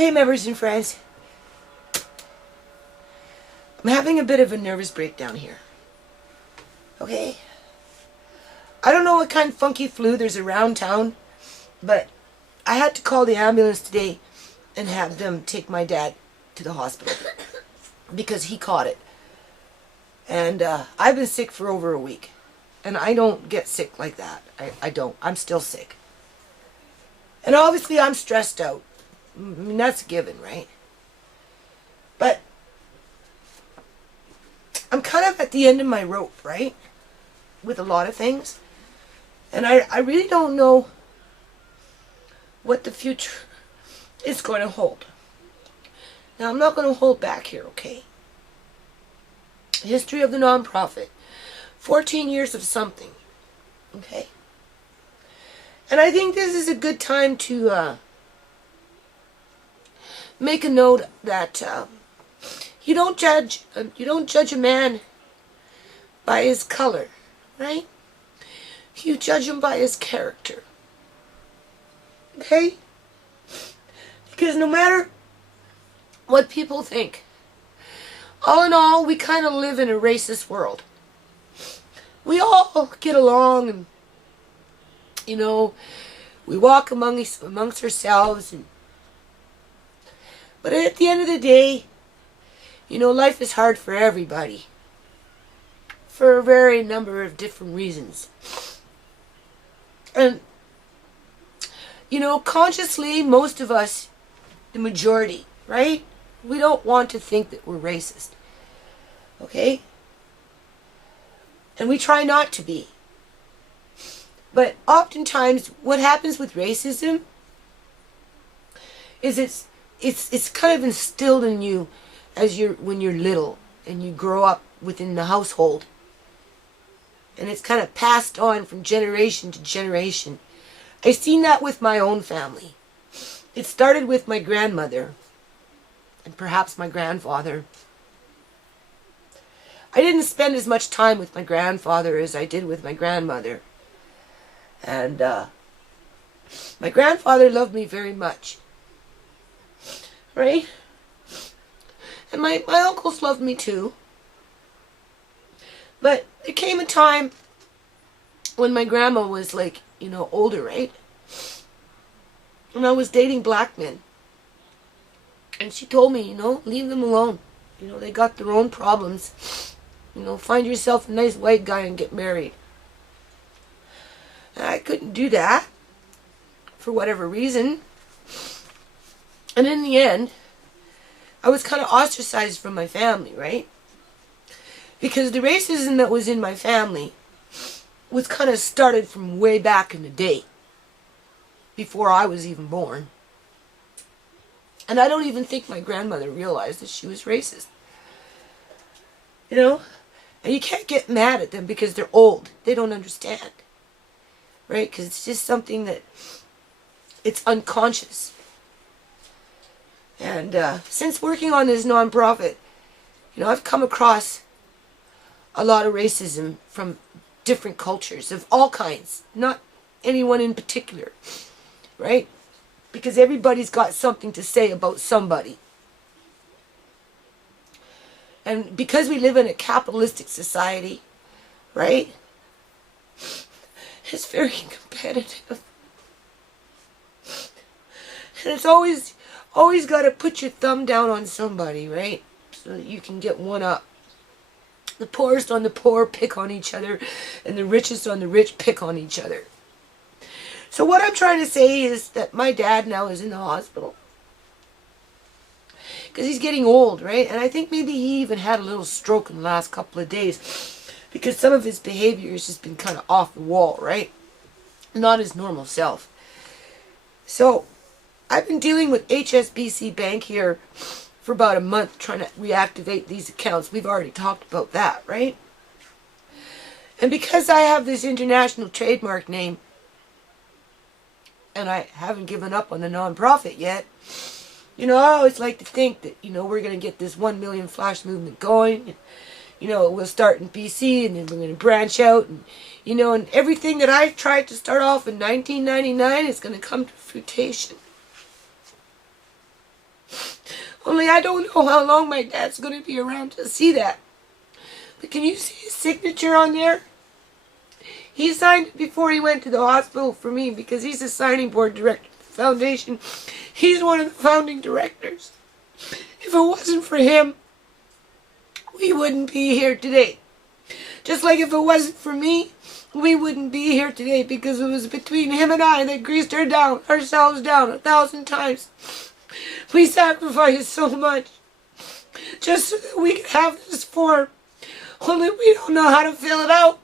Okay, members and friends, I'm having a bit of a nervous breakdown here. Okay? I don't know what kind of funky flu there's around town, but I had to call the ambulance today and have them take my dad to the hospital because he caught it. And I've been sick for over a week. And I don't get sick like that. I don't. I'm still sick. And obviously I'm stressed out. I mean, that's a given, right? But I'm kind of at the end of my rope, right? With a lot of things. And I really don't know what the future is going to hold. Now, I'm not going to hold back here, okay? History of the nonprofit. 14 years of something. Okay? And I think this is a good time to make a note that you don't judge a man by his color, right? You judge him by his character. Okay? Because no matter what people think, all in all, we kind of live in a racist world. We all get along, and you know, we walk amongst ourselves, but at the end of the day, you know, life is hard for everybody for a very number of different reasons. And you know, consciously, most of us, the majority, right? We don't want to think that we're racist. Okay? And we try not to be. But oftentimes what happens with racism is it's kind of instilled in you when you're little and you grow up within the household. And it's kind of passed on from generation to generation. I've seen that with my own family. It started with my grandmother and perhaps my grandfather. I didn't spend as much time with my grandfather as I did with my grandmother. And my grandfather loved me very much. Right? And my uncles loved me too. But there came a time when my grandma was like, you know, older, right? And I was dating black men. And she told me, you know, leave them alone. You know, they got their own problems. You know, find yourself a nice white guy and get married. And I couldn't do that for whatever reason. And in the end, I was kind of ostracized from my family, right? Because the racism that was in my family was kind of started from way back in the day, before I was even born. And I don't even think my grandmother realized that she was racist. You know? And you can't get mad at them because they're old. They don't understand. Right? Because it's just something that, it's unconscious. And since working on this nonprofit, you know, I've come across a lot of racism from different cultures of all kinds. Not anyone in particular. Right? Because everybody's got something to say about somebody. And because we live in a capitalistic society, right? It's very competitive. And it's always got to put your thumb down on somebody, right? So that you can get one up. The poorest on the poor pick on each other, and the richest on the rich pick on each other. So what I'm trying to say is that my dad now is in the hospital. Because he's getting old, right? And I think maybe he even had a little stroke in the last couple of days. Because some of his behavior has just been kind of off the wall, right? Not his normal self. So, I've been dealing with HSBC Bank here for about a month trying to reactivate these accounts. We've already talked about that, right? And because I have this international trademark name, and I haven't given up on the nonprofit yet, you know, I always like to think that, you know, we're going to get this 1 million flash movement going. You know, we'll start in BC and then we're going to branch out. And, you know, and everything that I tried to start off in 1999 is going to come to fruition. Only I don't know how long my dad's going to be around to see that. But can you see his signature on there? He signed it before he went to the hospital for me because he's the signing board director of the foundation. He's one of the founding directors. If it wasn't for him, we wouldn't be here today. Just like if it wasn't for me, we wouldn't be here today because it was between him and I that greased ourselves down 1,000 times. We sacrificed so much just so that we could have this form. Only we don't know how to fill it out.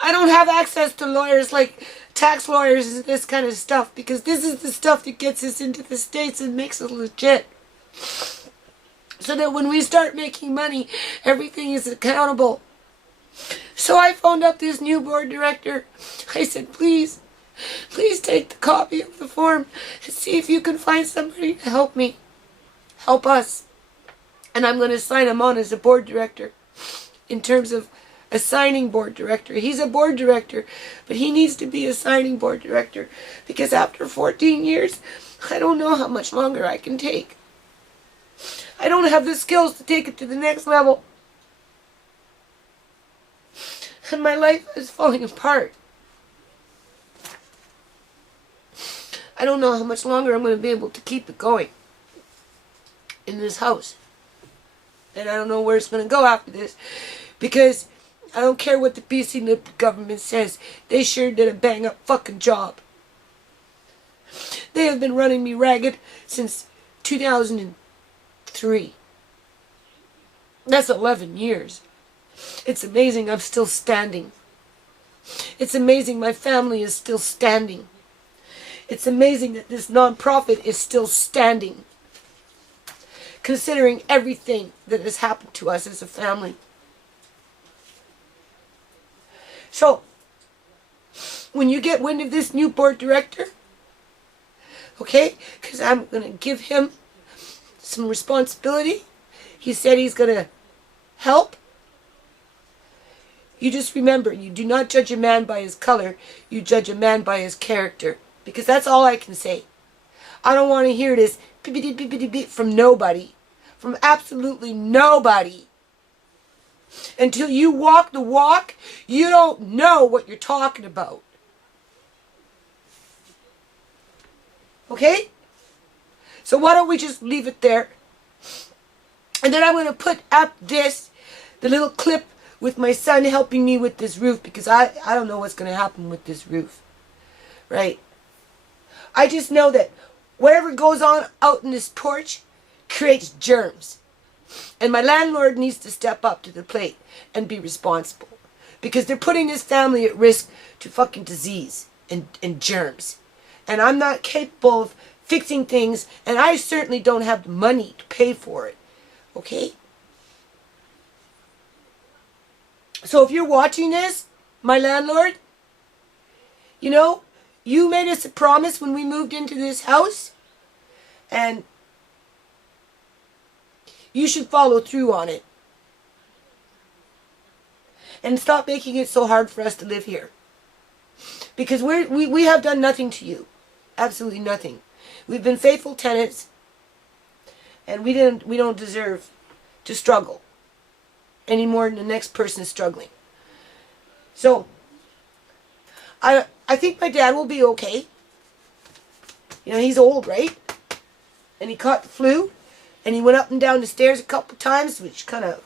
I don't have access to lawyers like tax lawyers and this kind of stuff because this is the stuff that gets us into the States and makes it legit. So that when we start making money, everything is accountable. So I phoned up this new board director. I said, please take the copy of the form and see if you can find somebody to help me. Help us. And I'm going to sign him on as a board director in terms of a signing board director. He's a board director, but he needs to be a signing board director because after 14 years, I don't know how much longer I can take. I don't have the skills to take it to the next level. And my life is falling apart. I don't know how much longer I'm going to be able to keep it going in this house. And I don't know where it's going to go after this because I don't care what the BC Liberal government says. They sure did a bang-up fucking job. They have been running me ragged since 2003. That's 11 years. It's amazing I'm still standing. It's amazing my family is still standing. It's amazing that this non-profit is still standing, considering everything that has happened to us as a family. So, when you get wind of this new board director, okay, because I'm going to give him some responsibility. He said he's going to help. You just remember, you do not judge a man by his color, you judge a man by his character. Because that's all I can say. I don't want to hear this from nobody. From absolutely nobody. Until you walk the walk, you don't know what you're talking about. Okay? So why don't we just leave it there? And then I'm going to put up the little clip with my son helping me with this roof because I don't know what's going to happen with this roof. Right? I just know that whatever goes on out in this porch creates germs. And my landlord needs to step up to the plate and be responsible. Because they're putting this family at risk to fucking disease and germs. And I'm not capable of fixing things, and I certainly don't have the money to pay for it. Okay? So if you're watching this, my landlord, you know, you made us a promise when we moved into this house, and you should follow through on it. And stop making it so hard for us to live here. Because we have done nothing to you. Absolutely nothing. We've been faithful tenants, and we don't deserve to struggle any more than the next person is struggling. So, I think my dad will be okay. You know, he's old, right? And he caught the flu. And he went up and down the stairs a couple times, which kind of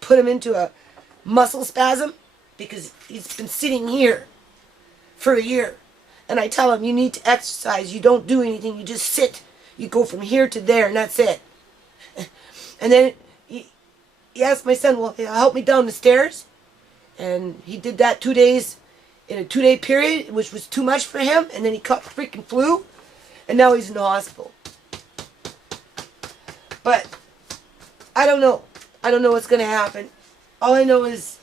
put him into a muscle spasm. Because he's been sitting here for a year. And I tell him, you need to exercise. You don't do anything. You just sit. You go from here to there, and that's it. And then he asked my son, well, help me down the stairs. And he did that 2 days in a 2-day period, which was too much for him, and then he caught the freaking flu, and now he's in the hospital. But I don't know. I don't know what's going to happen. All I know is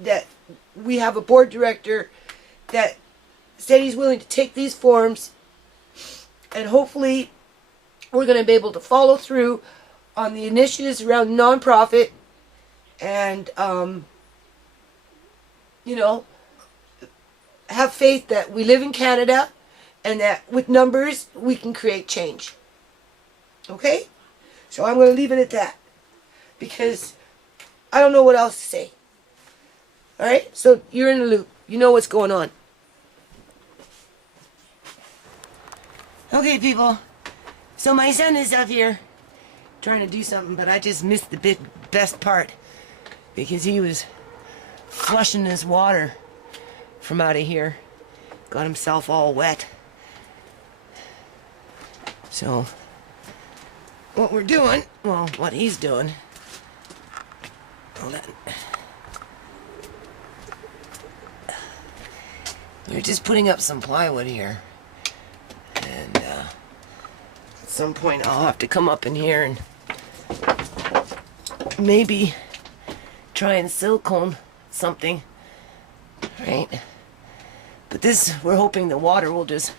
that we have a board director that said he's willing to take these forms, and hopefully we're going to be able to follow through on the initiatives around nonprofit, and you know, have faith that we live in Canada and that with numbers we can create change. Okay? So I'm going to leave it at that. Because I don't know what else to say. Alright? So you're in the loop. You know what's going on. Okay, people. So my son is up here trying to do something, but I just missed the best part. Because he was flushing this water from out of here. Got himself all wet. So, what we're doing, well, what he's doing, we're just putting up some plywood here. And at some point I'll have to come up in here and maybe try and silicone something, right? But this, we're hoping the water will just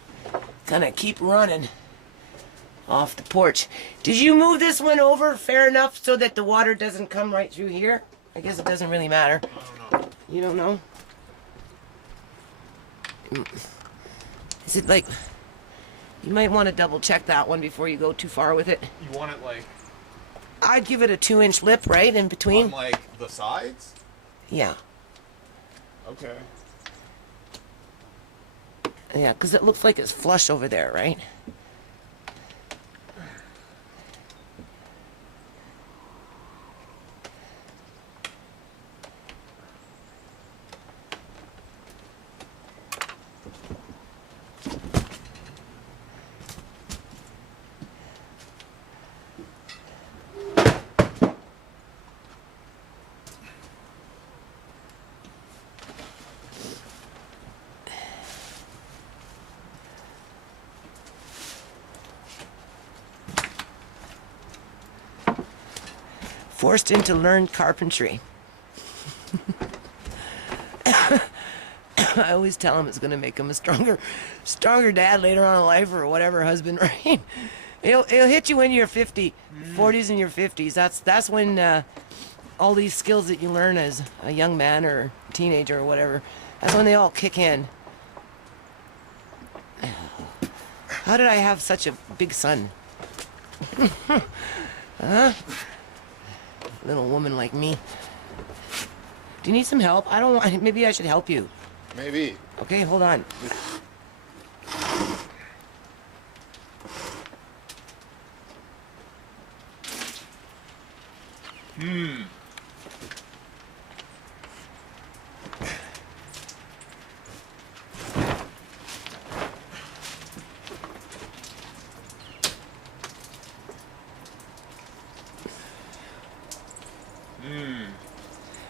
kind of keep running off the porch. Did you move this one over fair enough so that the water doesn't come right through here? I guess it doesn't really matter. I don't know. You don't know? Is it like... You might want to double check that one before you go too far with it. You want it like... I'd give it a 2-inch lip, right, in between? On like the sides? Yeah. Okay. Yeah, because it looks like it's flush over there, right? Forced him to learn carpentry. I always tell him it's going to make him a stronger dad later on in life, or whatever, husband, right? It'll hit you when you're 50, 40s and your 50s. That's when all these skills that you learn as a young man or teenager or whatever, that's when they all kick in. How did I have such a big son? Huh? Little woman like me. Do you need some help? I don't want... Maybe I should help you. Maybe. Okay, hold on.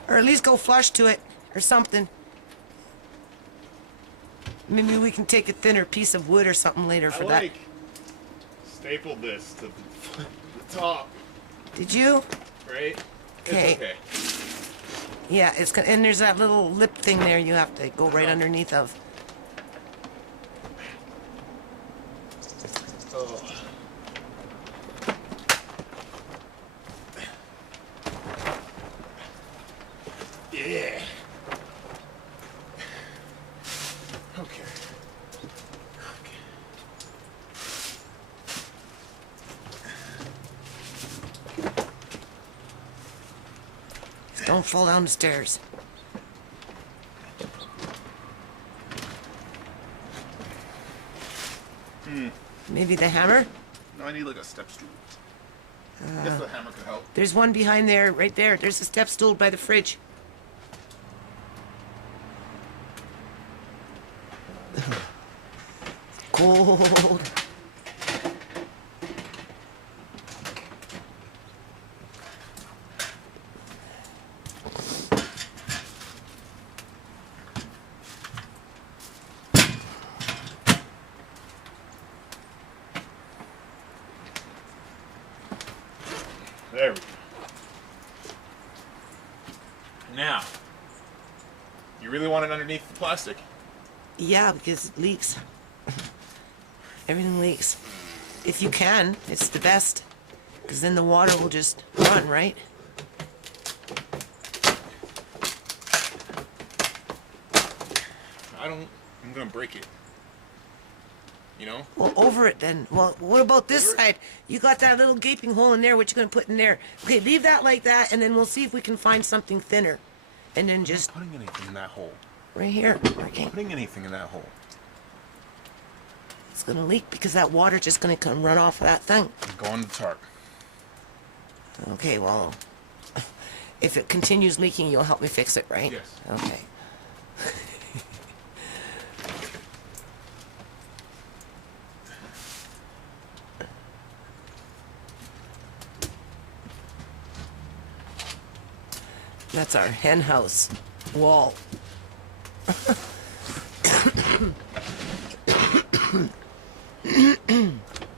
Or at least go flush to it, or something. Maybe we can take a thinner piece of wood or something later for that. Stapled this to the top. Did you? Right? Okay. It's okay. Yeah, and there's that little lip thing there you have to go right underneath of. Oh. Yeah. Okay. Don't fall down the stairs. Maybe the hammer? No, I need like a step stool. I guess the hammer could help. There's one behind there, right there. There's a step stool by the fridge. Cold. There we go. Now, you really want it underneath the plastic? Yeah, because it leaks. Everything leaks. If you can, it's the best. Because then the water will just run, right? I'm gonna break it. You know? Well, over it then. Well, what about this Over it? side? You got that little gaping hole in there. What you gonna put in there? Okay, leave that like that, and then we'll see if we can find something thinner. And then just I'm not putting anything in that hole. right here. Okay. Putting anything in that hole. It's gonna leak because that water just gonna come run off of that thing. Go on the tarp. Okay, well, if it continues leaking, you'll help me fix it, right? Yes. Okay. That's our hen house wall.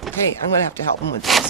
Okay, I'm gonna have to help him with this.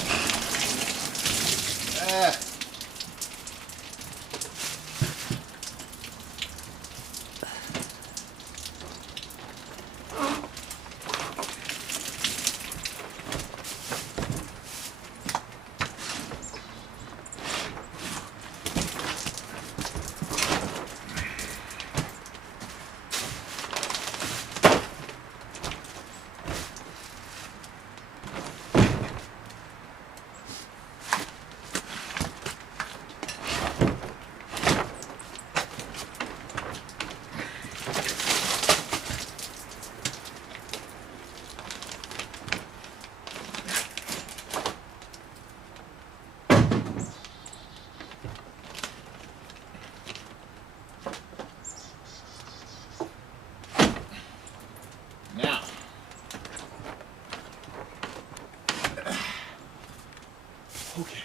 Now. Okay.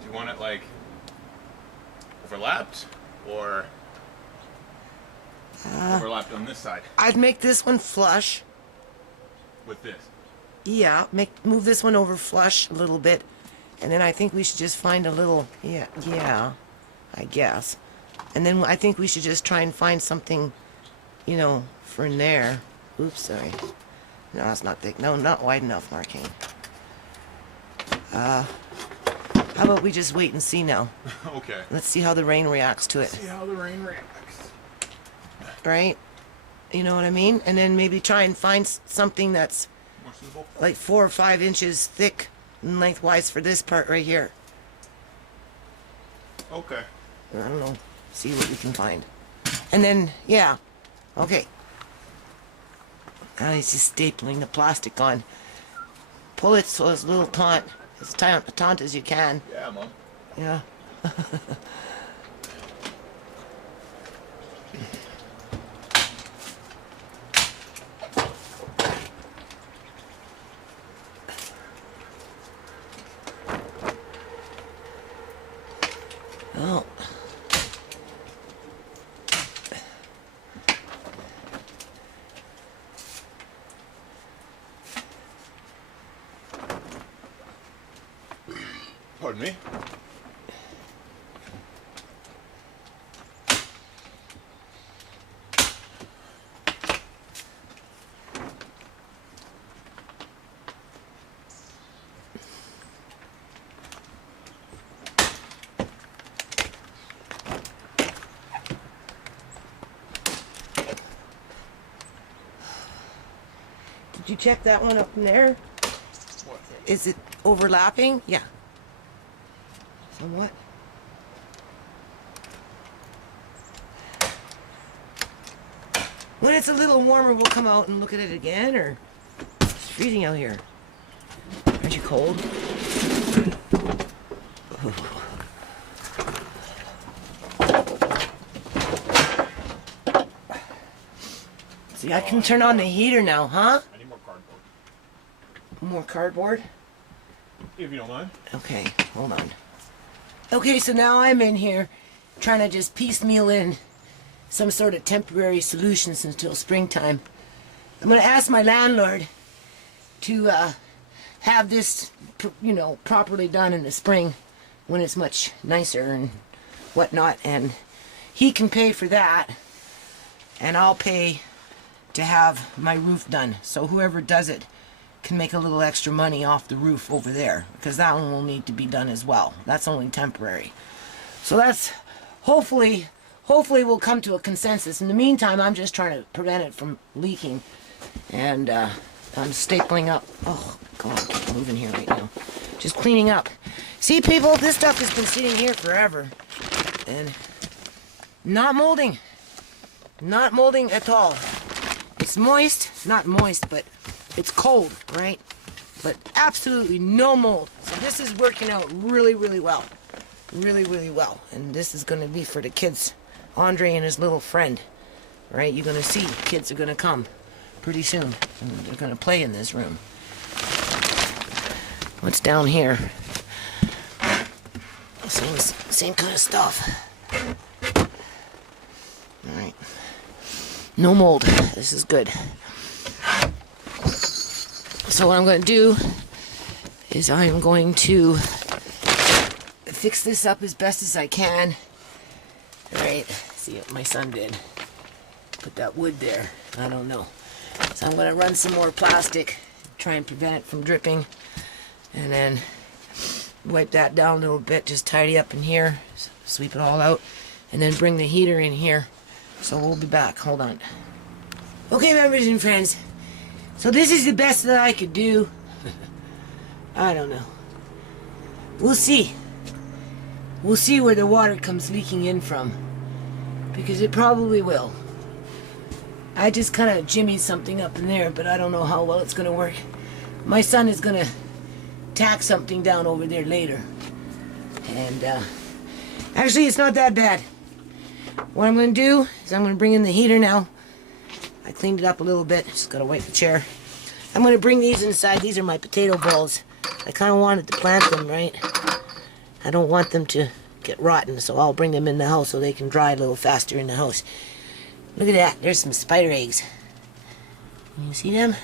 Do you want it like overlapped or overlapped on this side I'd make this one flush. with this? Yeah, move this one over flush a little bit, and then I think we should just find a little. Yeah, I guess. And then I think we should just try and find something, you know, for in there. Oops, sorry. No, that's not thick. No, not wide enough, Marking. How about we just wait and see now? Okay. Let's see how the rain reacts to it, See how the rain reacts. right? You know what I mean? And then maybe try and find something that's More suitable? like 4 or 5 inches thick and lengthwise for this part right here. Okay. I don't know. See what we can find. And then, yeah. Okay. Now he's just stapling the plastic on. Pull it so it's a little taut. As taut as you can. Yeah, Mom. Yeah. Oh. Pardon me? Did you check that one up in there? What? Is it overlapping? Yeah. Somewhat. When it's a little warmer, we'll come out and look at it again, or it's freezing out here. Aren't you cold? See, I can turn on the heater now, huh? I need more cardboard. More cardboard? If you don't mind. Okay, hold on. Okay, so now I'm in here, trying to just piecemeal in some sort of temporary solutions until springtime. I'm going to ask my landlord to have this, you know, properly done in the spring when it's much nicer and whatnot, and he can pay for that, and I'll pay to have my roof done. So whoever does it can make a little extra money off the roof over there, because that one will need to be done as well. That's only temporary. So that's hopefully we'll come to a consensus. In the meantime, I'm just trying to prevent it from leaking, and I'm stapling up. Oh God, I can't move in here right now. Just cleaning up. See, people, this stuff has been sitting here forever and not molding. Not molding at all. It's moist, not moist, but it's cold, right? But absolutely no mold. So this is working out really, really well. Really, really well. And this is going to be for the kids, Andre and his little friend, right? You're going to see kids are going to come pretty soon, and they're going to play in this room. What's down here? Same kind of stuff. All right. No mold. This is good. So what I'm going to do is I'm going to fix this up as best as I can. All right. See what my son did. Put that wood there. I don't know. So I'm going to run some more plastic, try and prevent it from dripping, and then wipe that down a little bit, just tidy up in here, sweep it all out, and then bring the heater in here. So we'll be back. Hold on. Okay, members and friends. So this is the best that I could do. I don't know. We'll see. We'll see where the water comes leaking in from, because it probably will. I just kind of jimmied something up in there, but I don't know how well it's going to work. My son is going to tack something down over there later. And actually, it's not that bad. What I'm going to do is I'm going to bring in the heater now. I cleaned it up a little bit. Just got to wipe the chair. I'm going to bring these inside. These are my potato balls. I kind of wanted to plant them, right? I don't want them to get rotten, so I'll bring them in the house so they can dry a little faster in the house. Look at that. There's some spider eggs. You see them?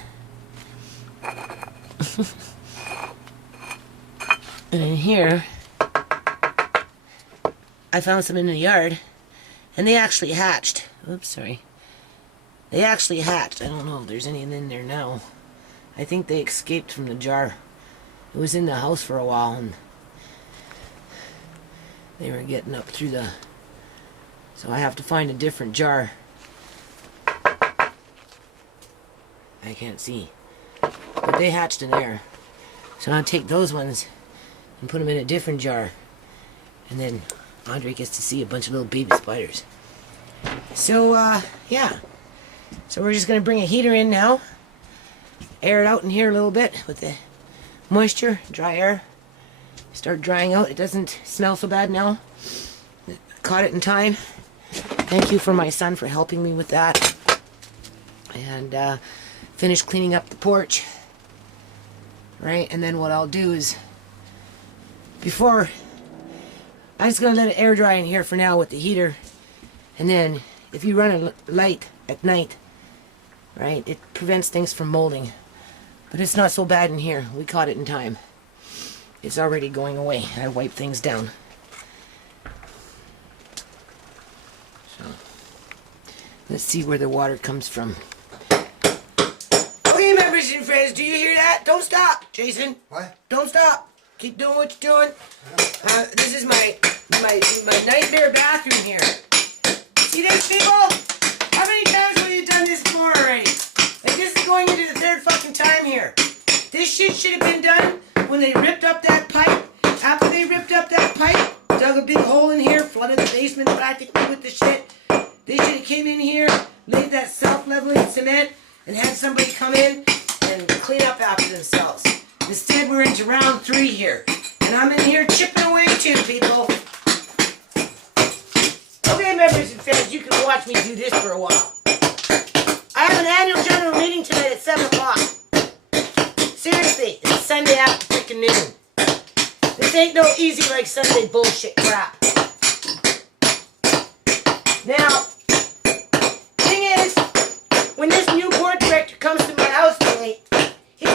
And in here, I found some in the yard, and they actually hatched. Oops, sorry. They actually hatched. I don't know if there's any in there now. I think they escaped from the jar. It was in the house for a while, and they were getting up through the... So I have to find a different jar. I can't see. But they hatched in there. So I'll take those ones and put them in a different jar. And then Andre gets to see a bunch of little baby spiders. So, yeah. So we're just going to bring a heater in now. Air it out in here a little bit with the moisture, dry air. Start drying out. It doesn't smell so bad now. Caught it in time. Thank you for my son for helping me with that. And finish cleaning up the porch. Right? And then what I'll do is, I'm just going to let it air dry in here for now with the heater. And then if you run a light at night, right, it prevents things from molding. But it's not so bad in here. We caught it in time. It's already going away. I wipe things down. So, let's see where the water comes from. Okay, members and friends, do you hear that? Don't stop, Jason. What? Don't stop. Keep doing what you're doing. This is my nightmare bathroom here. See this, people? How many times have you done this before already? Like, this is going into the third fucking time here. This shit should have been done when they ripped up that pipe. After they ripped up that pipe, dug a big hole in here, flooded the basement practically with the shit. They should have came in here, laid that self-leveling cement, and had somebody come in and clean up after themselves. Instead, we're into round 3 here. And I'm in here chipping away too, people. Okay, members and fans, you can watch me do this for a while. I have an annual general meeting tonight at 7 o'clock. Seriously, it's Sunday after freaking noon. This ain't no easy like Sunday bullshit crap.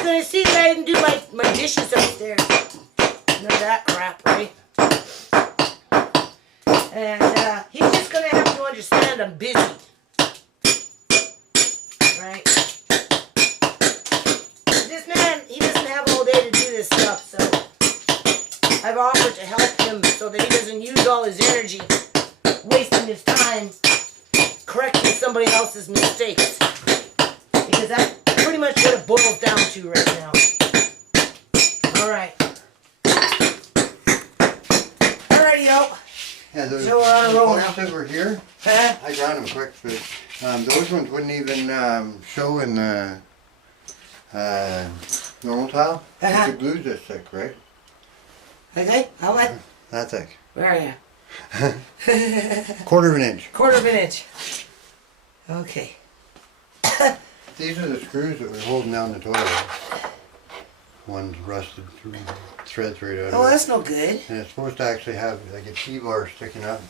gonna see that I didn't do my dishes upstairs. None of that crap, right? And he's just gonna have to understand I'm busy. Right? This man, he doesn't have all day to do this stuff, so I've offered to help him so that he doesn't use all his energy wasting his time correcting somebody else's mistakes. Because that's pretty much what it boils down to right now. Alright. Alrighty-o. Yeah, those So we're on a roll posts now. that were here, Huh? I got them quick, but those ones wouldn't even show in the normal tile. Uh-huh. The glue's this thick, right? Okay, how much? That thick. Where are you? 1/4 of an inch. 1/4 of an inch. Okay. These are the screws that were holding down the toilet. One's rusted through, threads right out Oh, of it. that's no good. And it's supposed to actually have like a T-bar sticking up.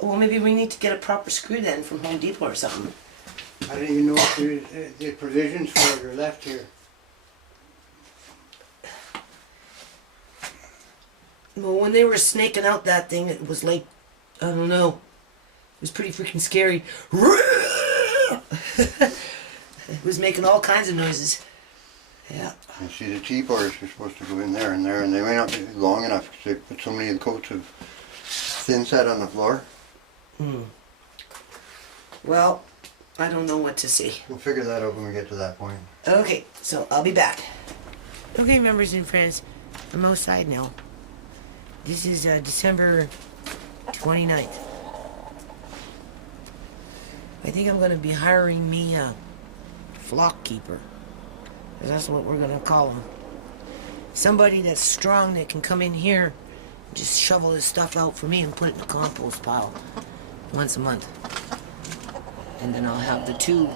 Well, maybe we need to get a proper screw then from Home Depot or something. I didn't even know if the provisions for it are left here. Well, when they were snaking out that thing, it was like, I don't know. It was pretty freaking scary. It was making all kinds of noises. Yeah. And see, the T-bars are supposed to go in there, and they may not be long enough because they put so many coats of thin set on the floor. Well, I don't know what to say. We'll figure that out when we get to that point. Okay, so I'll be back. Okay, members and friends, I'm outside now. This is December 29th. I think I'm going to be hiring me a flock keeper. That's what we're going to call him. Somebody that's strong that can come in here and just shovel his stuff out for me and put it in the compost pile once a month. And then I'll have the two.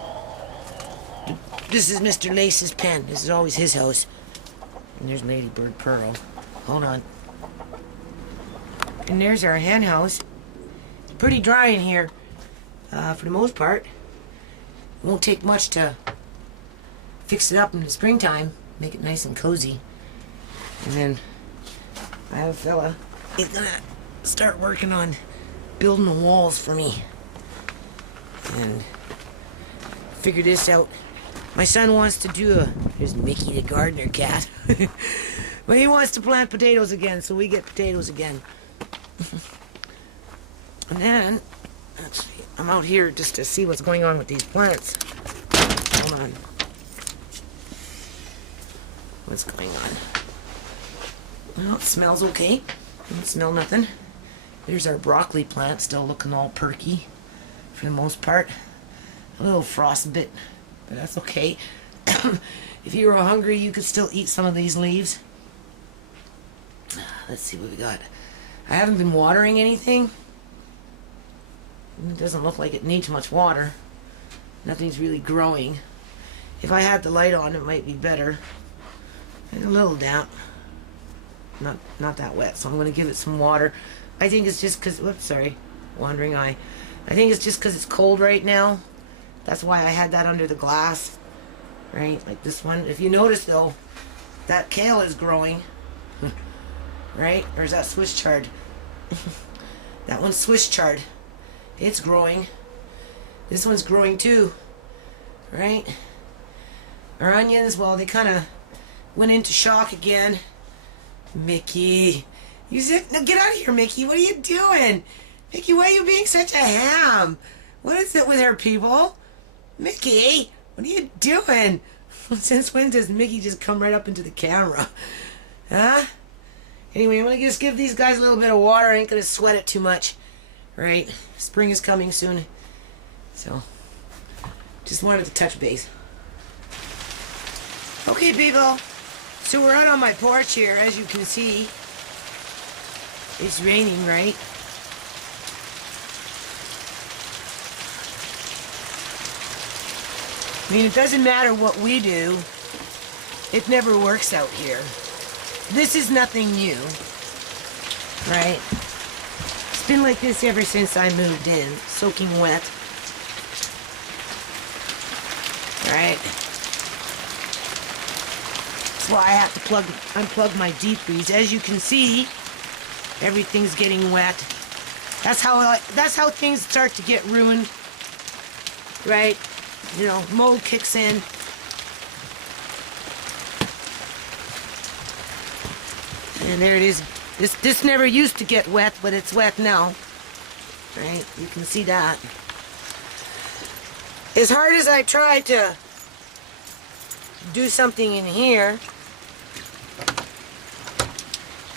This is Mr. Lace's pen. This is always his house. And there's Ladybird Pearl. Hold on. And there's our hen house. It's pretty dry in here, for the most part. It won't take much to fix it up in the springtime, make it nice and cozy. And then I have a fella. He's gonna start working on building the walls for me. And figure this out. My son wants to do there's Mickey the gardener cat. But he wants to plant potatoes again, so we get potatoes again. And then, let's see, I'm out here just to see what's going on with these plants. Hold on. What's going on? Well, it smells okay. Doesn't smell nothing. There's our broccoli plant, still looking all perky for the most part. A little frostbit, but that's okay. If you were hungry, you could still eat some of these leaves. Let's see what we got. I haven't been watering anything. It doesn't look like it needs much water. Nothing's really growing. If I had the light on, it might be better. It's a little damp. Not that wet, so I'm going to give it some water. I think it's just because, whoops, sorry, wandering eye. I think it's just because it's cold right now. That's why I had that under the glass. Right, like this one. If you notice though, that kale is growing. Right? Or is that Swiss chard? That one's Swiss chard. It's growing. This one's growing too. Right? Our onions, well, they kind of went into shock again. Mickey. You said, no, get out of here, Mickey. What are you doing? Mickey, why are you being such a ham? What is it with her, people? Mickey, what are you doing? Since when does Mickey just come right up into the camera? Huh? Anyway, I'm going to just give these guys a little bit of water. I ain't going to sweat it too much. Right? Spring is coming soon. So, just wanted to touch base. Okay, people. So we're out on my porch here. As you can see, it's raining, right? I mean, it doesn't matter what we do. It never works out here. This is nothing new, right? It's been like this ever since I moved in, soaking wet. Right? why I have to unplug my deep freeze. As you can see, everything's getting wet. That's how things start to get ruined, right? You know, mold kicks in. And there it is. This never used to get wet, but it's wet now. Right? You can see that. As hard as I tried to do something in here,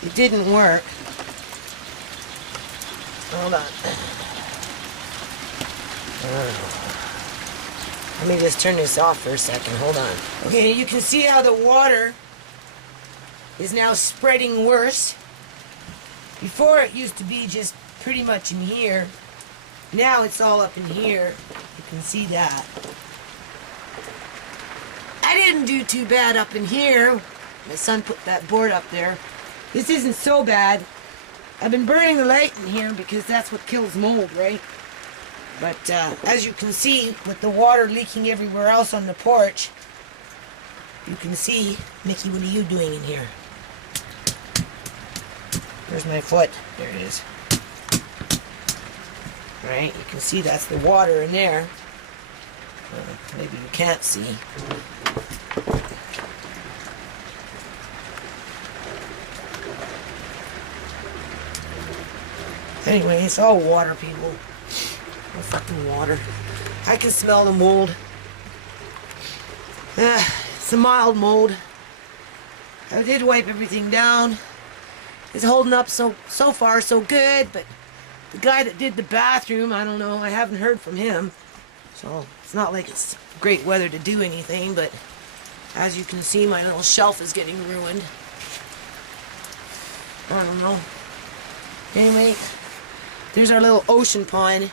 it didn't work. Hold on. Let me just turn this off for a second. Hold on. Okay, you can see how the water is now spreading worse. Before it used to be just pretty much in here. Now it's all up in here. You can see that. I didn't do too bad up in here. My son put that board up there. This isn't so bad. I've been burning the light in here because that's what kills mold, right? But as you can see, with the water leaking everywhere else on the porch, you can see, Mickey, what are you doing in here? There's my foot. There it is. Right? You can see that's the water in there. Maybe you can't see. Anyway, it's all water, people. All fucking water. I can smell the mold. It's a mild mold. I did wipe everything down. It's holding up so far so good, but the guy that did the bathroom, I don't know, I haven't heard from him. So it's not like it's great weather to do anything, but as you can see, my little shelf is getting ruined. I don't know. Anyway, there's our little ocean pond,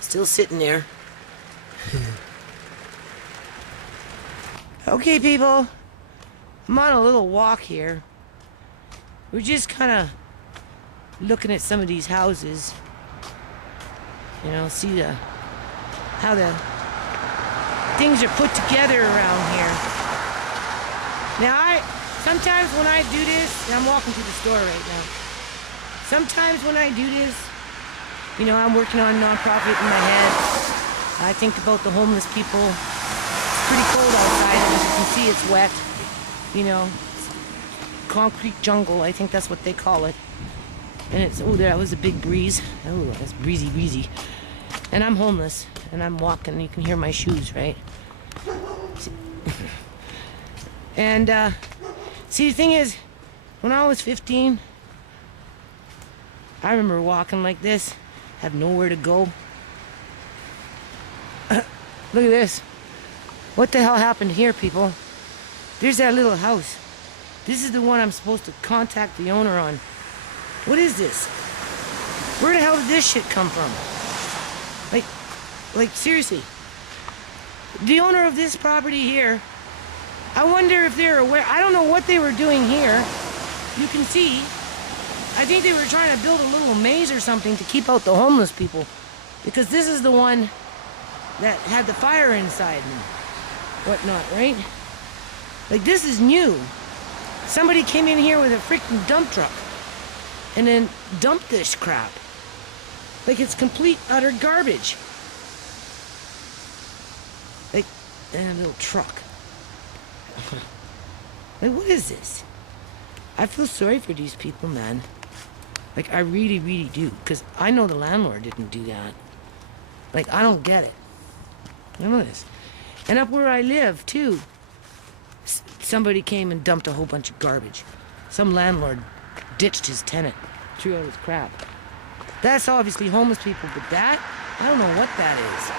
still sitting there. Okay, people, I'm on a little walk here. We're just kind of looking at some of these houses. You know, see how the things are put together around here. Now, sometimes when I do this, I'm walking to the store right now. Sometimes when I do this, you know, I'm working on a nonprofit in my head. I think about the homeless people. It's pretty cold outside, and as you can see, it's wet. You know, concrete jungle, I think that's what they call it. And it's, oh, that was a big breeze. Oh, that's breezy. And I'm homeless, and I'm walking. You can hear my shoes, right? And, see, the thing is, when I was 15, I remember walking like this, have nowhere to go. Look at this. What the hell happened here, people? There's that little house. This is the one I'm supposed to contact the owner on. What is this? Where the hell did this shit come from? Like seriously. The owner of this property here, I wonder if they're aware. I don't know what they were doing here. You can see, I think they were trying to build a little maze or something to keep out the homeless people. Because this is the one that had the fire inside and whatnot, right? Like, this is new. Somebody came in here with a freaking dump truck and then dumped this crap. Like, it's complete, utter garbage. Like, and a little truck. Like, what is this? I feel sorry for these people, man. Like, I really, really do. Because I know the landlord didn't do that. Like, I don't get it. Look at this. And up where I live, too, somebody came and dumped a whole bunch of garbage. Some landlord ditched his tenant, threw out his crap. That's obviously homeless people, but that, I don't know what that is.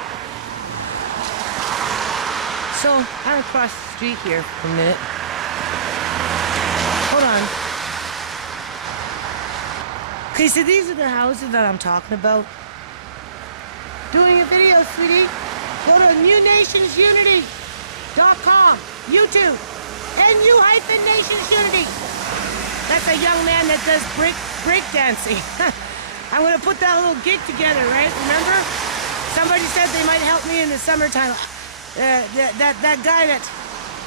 So, I'm across the street here for a minute. Hold on. Okay, so these are the houses that I'm talking about. Doing a video, sweetie. Go to newnationsunity.com, YouTube, NU-Nationsunity. That's a young man that does break dancing. I'm gonna put that little gig together, right? Remember? Somebody said they might help me in the summertime. That guy that...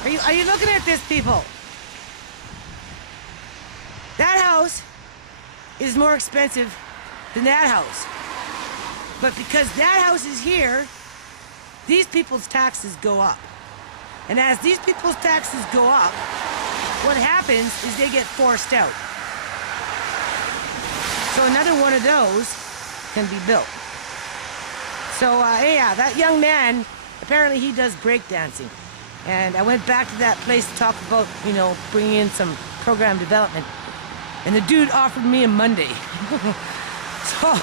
Are you looking at this, people? That house is more expensive than that house. But because that house is here, these people's taxes go up. And as these people's taxes go up, what happens is they get forced out. So another one of those can be built. So yeah, that young man, apparently he does breakdancing. And I went back to that place to talk about, you know, bringing in some program development. And the dude offered me a Monday. So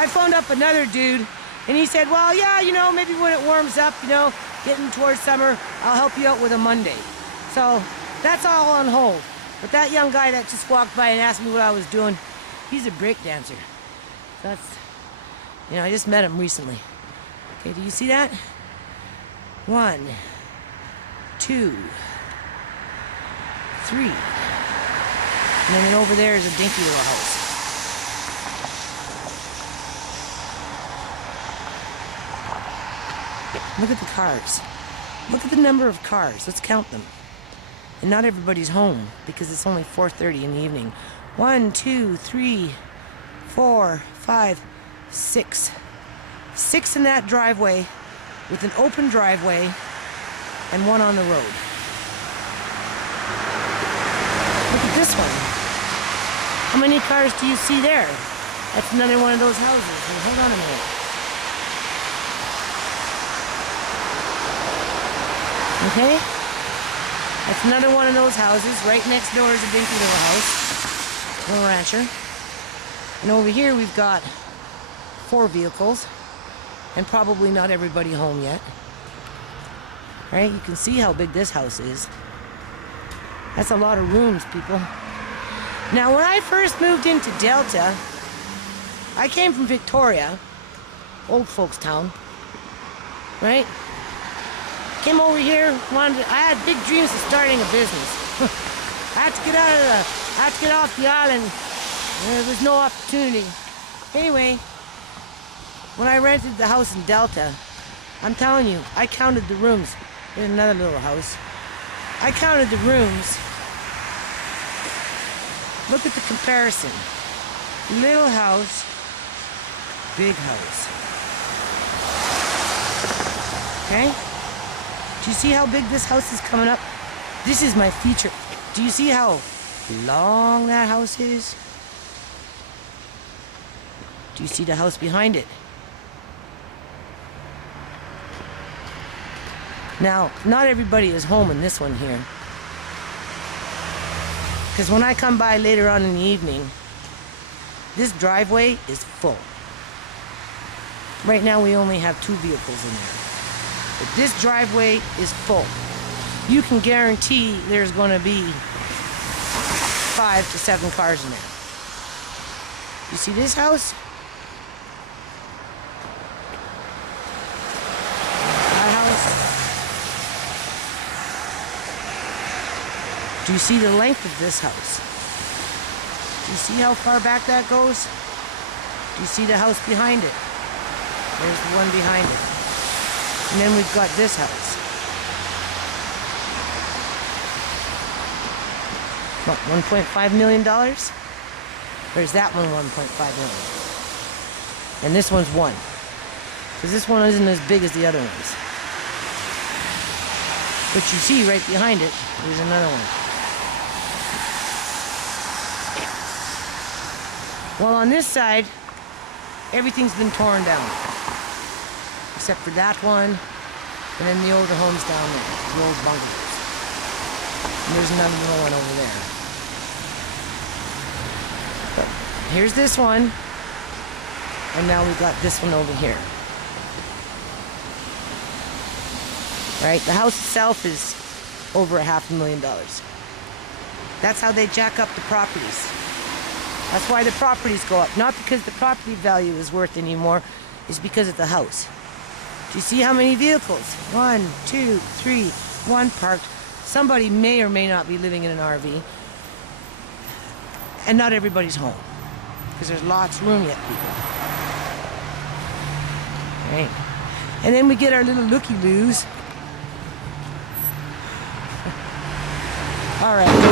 I phoned up another dude, and he said, well, yeah, you know, maybe when it warms up, you know, getting towards summer, I'll help you out with a Monday. So that's all on hold. But that young guy that just walked by and asked me what I was doing, he's a break dancer. So that's, you know, I just met him recently. Okay, do you see that? 1, 2, 3. And then over there is a dinky little house. Look at the cars. Look at the number of cars. Let's count them. And not everybody's home because it's only 4:30 in the evening. 1, 2, 3, 4, 5, 6. 6 in that driveway with an open driveway and 1 on the road. Look at this one. How many cars do you see there? That's another one of those houses. Hey, hold on a minute. Okay? That's another one of those houses. Right next door is a dinky little house. Little rancher. And over here we've got 4 vehicles. And probably not everybody home yet. Right? You can see how big this house is. That's a lot of rooms, people. Now, when I first moved into Delta, I came from Victoria, old folks town, right? Came over here, I had big dreams of starting a business. I had to get off the island. There was no opportunity. Anyway, when I rented the house in Delta, I'm telling you, I counted the rooms in another little house. I counted the rooms. Look at the comparison. Little house, big house. Okay? Do you see how big this house is coming up? This is my feature. Do you see how long that house is? Do you see the house behind it? Now, not everybody is home in this one here. Because when I come by later on in the evening, this driveway is full. Right now we only have 2 vehicles in there. But this driveway is full. You can guarantee there's going to be 5 to 7 cars in there. You see this house? That house? Do you see the length of this house? Do you see how far back that goes? Do you see the house behind it? There's the one behind it. And then we've got this house. What, $1.5 million? There's that one, $1.5 million. And this one's 1. Because this one isn't as big as the other ones. But you see right behind it, there's another one. Well, on this side, everything's been torn down. Except for that one, and then the older homes down there, the old bungalows. And there's another little one over there. But here's this one, and now we've got this one over here. Right? The house itself is over $500,000. That's how they jack up the properties. That's why the properties go up. Not because the property value is worth anymore, it's because of the house. Do you see how many vehicles? 1, 2, 3, 1 parked. Somebody may or may not be living in an RV. And not everybody's home. Because there's lots of room yet, people. Right? And then we get our little looky-loos. All right.